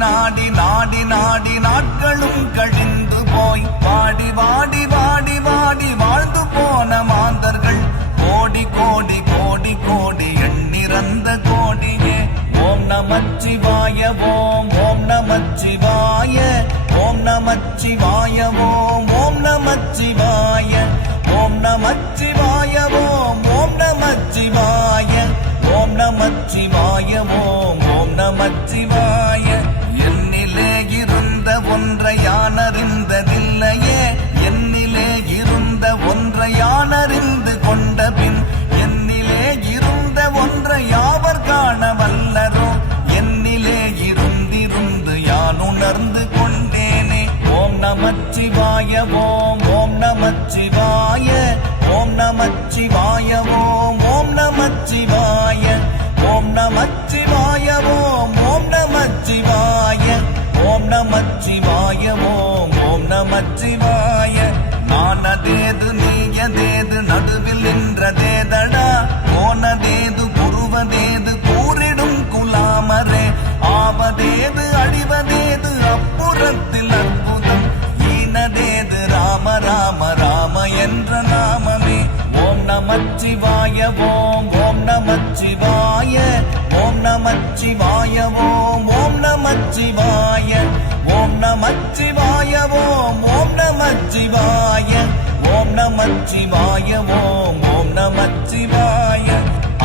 நாடி நாடி நாடி நாட்களும் கழிந்து போய் வாடி வாடி வாடி வாடி வாழ்ந்து போன மாந்தர்கள் கோடி கோடி கோடி கோடி எண்ணிறந்த கோடியே. ஓம் நமச்சிவாய ஓம் ஓம் நமச்சிவாய ஓம் நமச்சிவாய ஓம் ஓம் நமச்சிவாய ஓம் நமச்சிவாய ஓம் ஓம் நமச்சிவாய ஓம் நமச்சிவாய ஓம் ஓம் நமச்சிவாய. என்னிலே இருந்த ஒன்றை யானறிந்ததில்லையே, என்னிலே இருந்த ஒன்றை யானறிந்து கொண்ட பின் என்னிலே இருந்த ஒன்றை யாவர் காண வல்லரோ, என்னிலே இருந்திருந்து யான் உணர்ந்து கொண்டேனே. ஓம் நமச்சிவாய ஓம் ஓம் நமச்சிவாய ஓம் நமச்சிவாய ஓம் ஓம் நமச்சிவாய ஓம் நமச்சிவாய ஓம் ஓம் நமச்சிவாய ஓம் நமச்சிவாய ஓம் ஓம் நமச்சிவாய. நானதேது நீயதேது நடுவில் நின்றதேதடா, போனதேது புருவதேது கூறிடும் குலாமரே, ஆவதேது அழிவதேது அப்புறத்தில் அற்புதம், ஈனதேது ராம ராம ராம என்ற நாமமே. ஓம் நமச்சிவாய ஓம் ஓம் நமச்சிவாய ஓம் நமச்சிவாய ஓம் ஓம் நமச்சிவாய ஓம் நமச்சிவாய ஓம் ஓம் நமச்சிவாய ஓம் நமச்சிவாய ஓம் ஓம் நமச்சிவாய.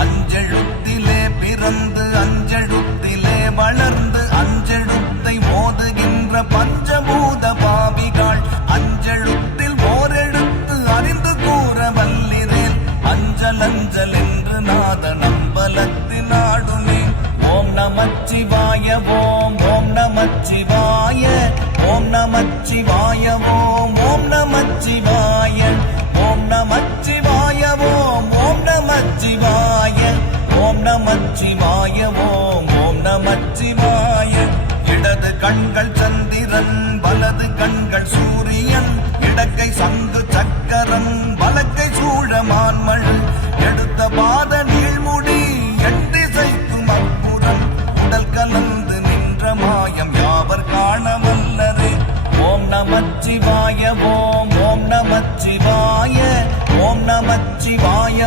அஞ்செழுத்திலே பிறந்து அஞ்செழுத்திலே வளர்ந்து அஞ்செழுத்தை ஓதுகின்ற பஞ்சபூத பாவிகள் அஞ்செழுத்தில் ஓரெழுத்து அறிந்து கூற வல்லிரேன், அஞ்சல் அஞ்சல் என்று நாத நம்பலத்தின் ஆடுமே. ஓம் நமச்சிவாய ஓம் ஓம் நமச்சிவாய ஓம் நமச்சிவாய ஓம் ஓம் நமச்சிவாய ஓம் நமச்சிவாய ஓம் ஓம் நமச்சிவாய ஓம் நமச்சிவாய ஓம் ஓம் நமச்சிவாய. இடது கண்கள் சந்திரன் வலது கண்கள் சூரியன், இடக்கை சங்கு சக்கரம் வலக்கை சூழமான்மழு, எடுத்த பாத நீழ்முடி எண்டிசைக்கும் அப்புறம், உடல் கலந்து நின்ற மாயம் யாவர் காண வல்லரே. ஓம் நமச்சிவாய ஓம் ஓம் நமச்சிவாய ஓம் நமச்சிவாய